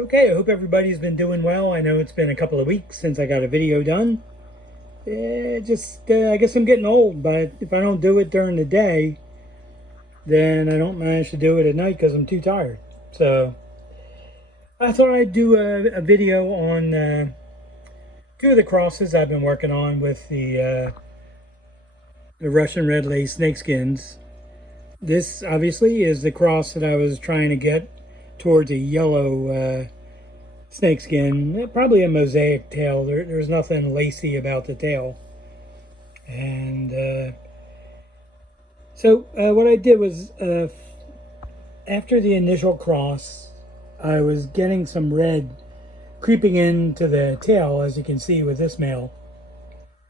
Okay, I hope everybody's been doing well. I know it's been a couple of weeks since I got a video done. I guess I'm getting old, but if I don't do it during the day, then I don't manage to do it at night because I'm too tired. So I thought I'd do a video on two of the crosses I've been working on with the Russian red lace snakeskins. This obviously is the cross that I was trying to get towards a yellow snakeskin, probably a mosaic tail. There's nothing lacy about the tail. And so what I did was, after the initial cross, I was getting some red creeping into the tail, as you can see with this male.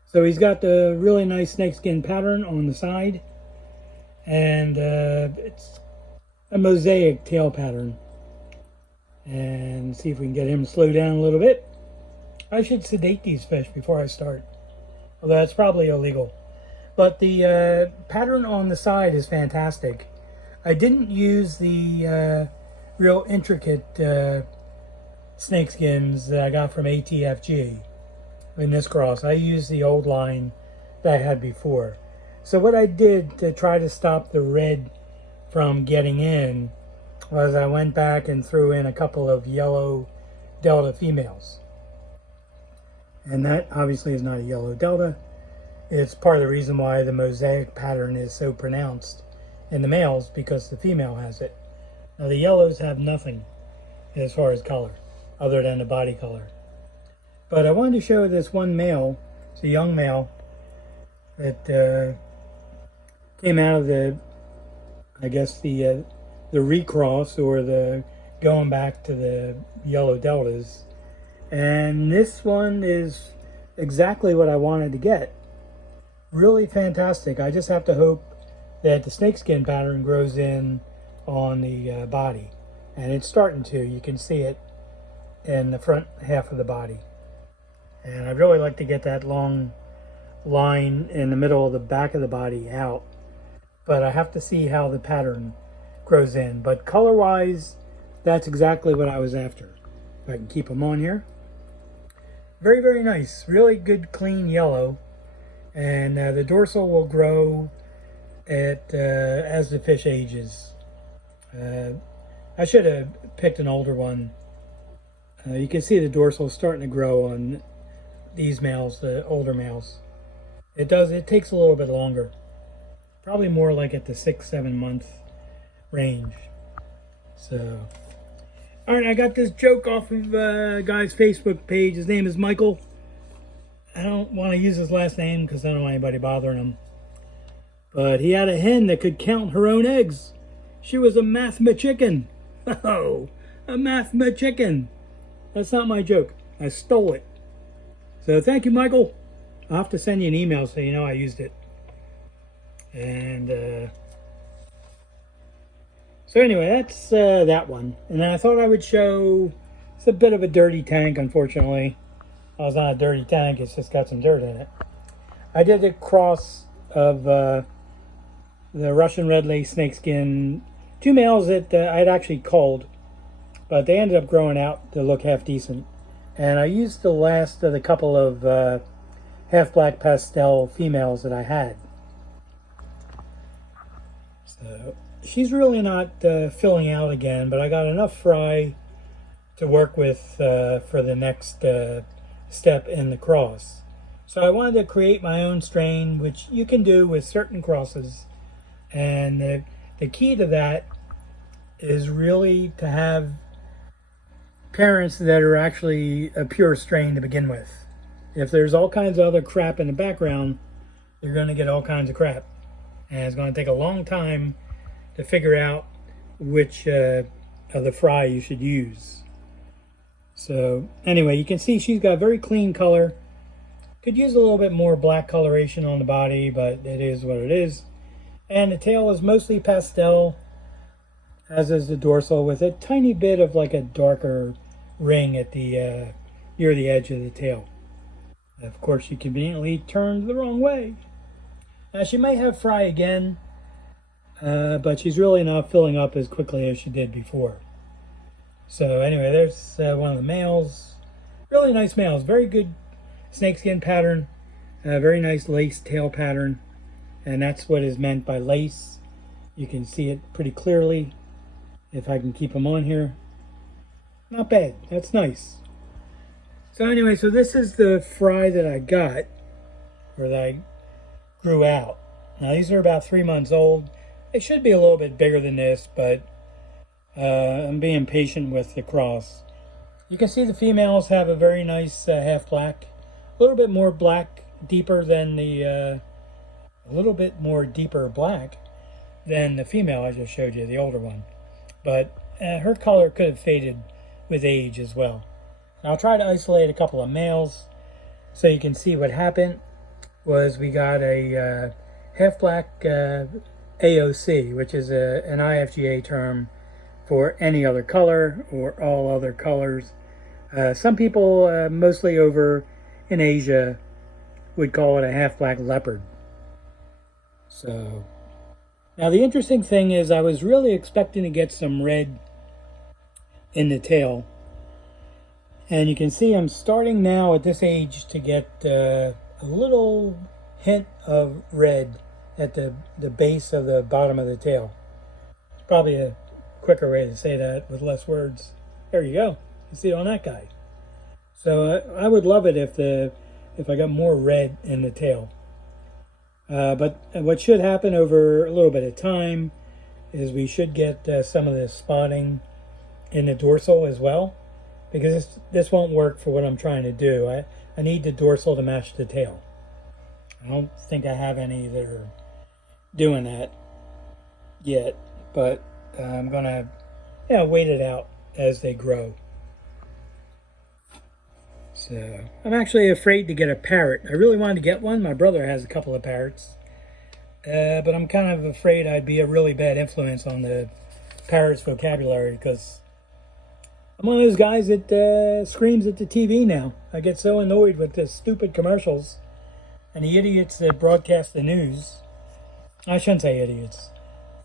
So he's got the really nice snakeskin pattern on the side, and it's a mosaic tail pattern. And see if we can get him to slow down a little bit. I should sedate these fish before I start, although that's probably illegal. But the pattern on the side is fantastic. I didn't use the real intricate snakeskins that I got from ATFG in this cross. I used the old line that I had before. So what I did to try to stop the red from getting in was I went back and threw in a couple of yellow delta females. And that obviously is not a yellow delta. It's part of the reason why the mosaic pattern is so pronounced in the males, because the female has it. Now the yellows have nothing as far as color, other than the body color. But I wanted to show this one male. It's a young male that came out of the, I guess the recross, or the going back to the yellow deltas. And this one is exactly what I wanted to get. Really fantastic. I just have to hope that the snakeskin pattern grows in on the body. And it's starting to. You can see it in the front half of the body. And I'd really like to get that long line in the middle of the back of the body out. But I have to see how the pattern grows in. But color wise, that's exactly what I was after. If I can keep them on here. Very, very nice. Really good clean yellow. And the dorsal will grow at as the fish ages. I should have picked an older one. You can see the dorsal starting to grow on these males, the older males. It takes a little bit longer. Probably more like at the 6-7 month range. So, all right, I got this joke off of a guy's Facebook page. His name is Michael. I don't want to use his last name because I don't want anybody bothering him. But he had a hen that could count her own eggs. She was a mathma-chicken. Oh, a mathma-chicken. That's not my joke. I stole it. So thank you, Michael. I'll have to send you an email so you know I used it. And so anyway, that's that one. And then I thought I would show, it's a bit of a dirty tank, unfortunately. Well, it's not a dirty tank, it's just got some dirt in it. I did a cross of the Russian red lace snakeskin, two males that I had actually culled, but they ended up growing out to look half decent. And I used the last of the couple of half black pastel females that I had. So she's really not filling out again, but I got enough fry to work with for the next step in the cross. So I wanted to create my own strain, which you can do with certain crosses. And the key to that is really to have parents that are actually a pure strain to begin with. If there's all kinds of other crap in the background, you're going to get all kinds of crap. And it's going to take a long time to figure out which of the fry you should use. So anyway, you can see she's got very clean color. Could use a little bit more black coloration on the body, but it is what it is. And the tail is mostly pastel, as is the dorsal, with a tiny bit of like a darker ring at the near the edge of the tail. Of course, she conveniently turned the wrong way. Now she may have fry again, but she's really not filling up as quickly as she did before. So anyway, there's one of the males. Really nice males. Very good snakeskin pattern. Very nice lace tail pattern. And that's what is meant by lace. You can see it pretty clearly if I can keep them on here. Not bad. That's nice. So anyway, so this is the fry that I got, or that I grew out. Now these are about 3 months old. They should be a little bit bigger than this, but I'm being patient with the cross. You can see the females have a very nice half black, a little bit more black, deeper than the, a little bit more deeper black than the female I just showed you, the older one. But her color could have faded with age as well. Now I'll try to isolate a couple of males so you can see what happened. Was we got a half black AOC, which is an IFGA term for any other color or all other colors. Some people, mostly over in Asia, would call it a half black leopard. So now the interesting thing is I was really expecting to get some red in the tail. And you can see I'm starting now at this age to get a little hint of red at the base of the bottom of the tail. It's probably a quicker way to say that with less words. There you go. You see it on that guy. So I would love it if I got more red in the tail. But what should happen over a little bit of time is we should get some of this spotting in the dorsal as well, because this won't work for what I'm trying to do. I need the dorsal to match the tail. I don't think I have any that are doing that yet, but I'm gonna wait it out as they grow. So I'm actually afraid to get a parrot. I really wanted to get one. My brother has a couple of parrots, but I'm kind of afraid I'd be a really bad influence on the parrot's vocabulary, because I'm one of those guys that screams at the TV now. I get so annoyed with the stupid commercials and the idiots that broadcast the news. I shouldn't say idiots.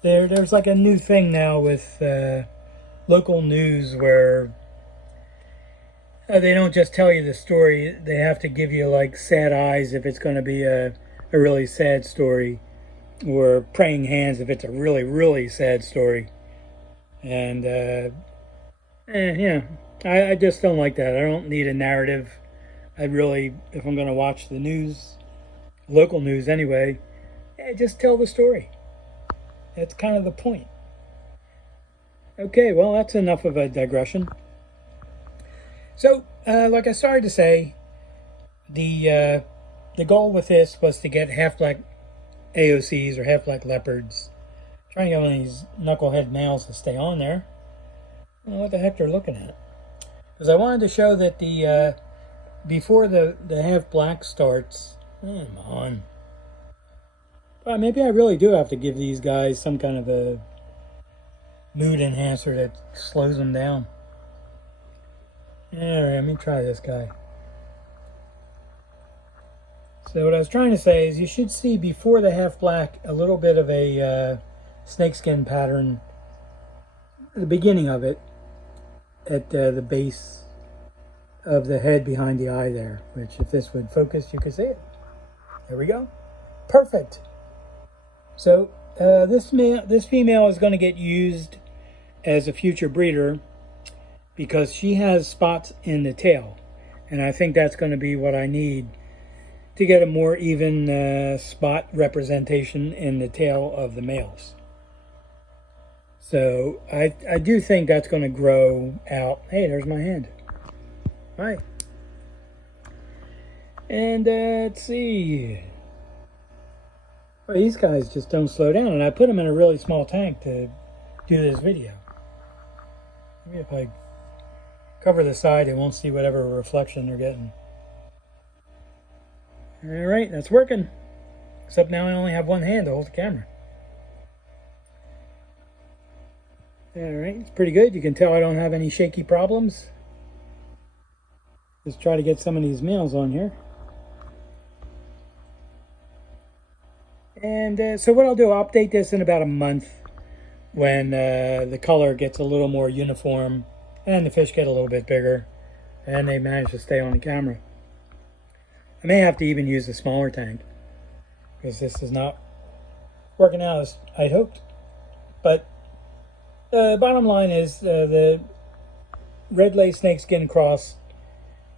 There's like a new thing now with local news where they don't just tell you the story. They have to give you like sad eyes if it's going to be a really sad story, or praying hands if it's a really, really sad story. And I just don't like that. I don't need a narrative. If I'm going to watch the news, local news anyway, just tell the story. That's kind of the point. Okay, well, that's enough of a digression. So, like I started to say, the goal with this was to get half black AOCs or half black leopards. I'm trying to get one of these knucklehead males to stay on there. I don't know what the heck they're looking at. Because I wanted to show that the before the half black starts. Come on. Well, maybe I really do have to give these guys some kind of a mood enhancer that slows them down. Alright, let me try this guy. So what I was trying to say is you should see before the half black a little bit of a snakeskin pattern at the beginning of it, at the base of the head behind the eye there, which if this would focus you could see it. There we go. Perfect. So this female is going to get used as a future breeder because she has spots in the tail, and I think that's going to be what I need to get a more even spot representation in the tail of the males. So I do think that's going to grow out. Hey, there's my hand. Hi. And let's see. Well, these guys just don't slow down, and I put them in a really small tank to do this video. Maybe if I cover the side, they won't see whatever reflection they're getting. All right, that's working. Except now I only have one hand to hold the camera. All right, it's pretty good. You can tell I don't have any shaky problems. Let's try to get some of these males on here. And so what I'll do, I'll update this in about a month when the color gets a little more uniform and the fish get a little bit bigger, and they manage to stay on the camera. I may have to even use a smaller tank, because this is not working out as I'd hoped. But the bottom line is the red lace snakeskin cross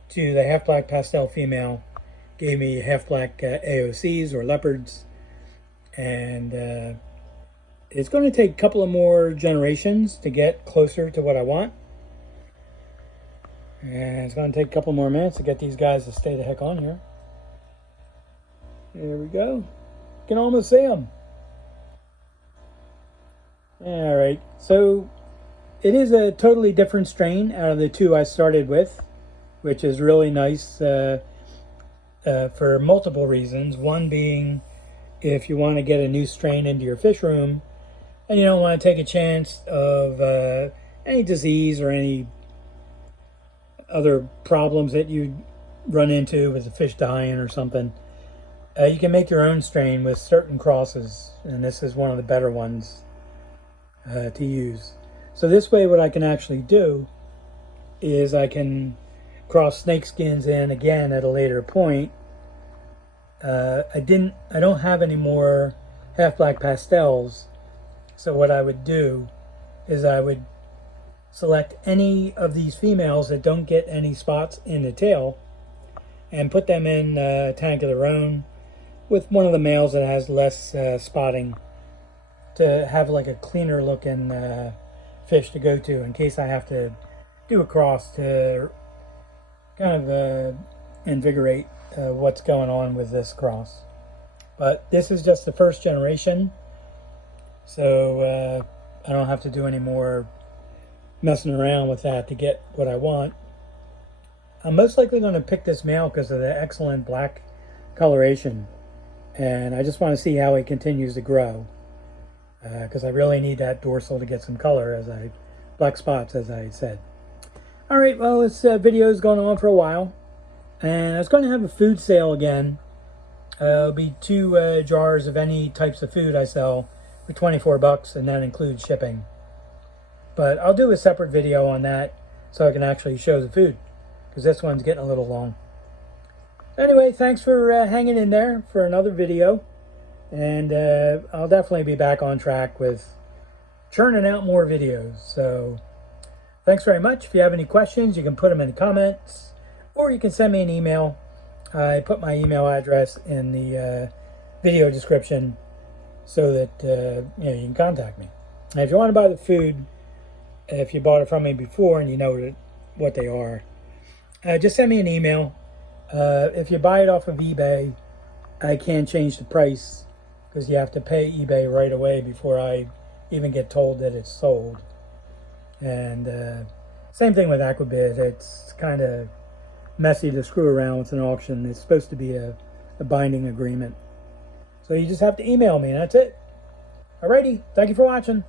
to the half black pastel female gave me half black AOCs or leopards, and it's going to take a couple of more generations to get closer to what I want, and it's going to take a couple more minutes to get these guys to stay the heck on here. There we go. You can almost see them. All right, so it is a totally different strain out of the two I started with, which is really nice for multiple reasons. One being, if you want to get a new strain into your fish room and you don't want to take a chance of any disease or any other problems that you run into with the fish dying or something, you can make your own strain with certain crosses, and this is one of the better ones to use. So this way what I can actually do is I can cross snakeskins in again at a later point. I don't have any more half black pastels, so what I would do is I would select any of these females that don't get any spots in the tail and put them in a tank of their own with one of the males that has less spotting, to have like a cleaner looking fish to go to in case I have to do a cross to kind of invigorate what's going on with this cross. But this is just the first generation, so I don't have to do any more messing around with that to get what I want. I'm most likely going to pick this male because of the excellent black coloration, and I just want to see how he continues to grow, because I really need that dorsal to get some color, black spots, as I said. All right, well, this video is going on for a while, and I was going to have a food sale again. It'll be 2 jars of any types of food I sell for 24 bucks, and that includes shipping. But I'll do a separate video on that so I can actually show the food, because this one's getting a little long. Anyway, thanks for hanging in there for another video, and I'll definitely be back on track with churning out more videos. So thanks very much. If you have any questions, you can put them in the comments, or you can send me an email. I put my email address in the video description so that you can contact me. And if you want to buy the food, if you bought it from me before and you know what they are, just send me an email. If you buy it off of eBay, I can't change the price because you have to pay eBay right away before I even get told that it's sold. And same thing with Aquabid. It's kind of messy to screw around with an auction. It's supposed to be a binding agreement. So you just have to email me, and that's it. Alrighty, thank you for watching.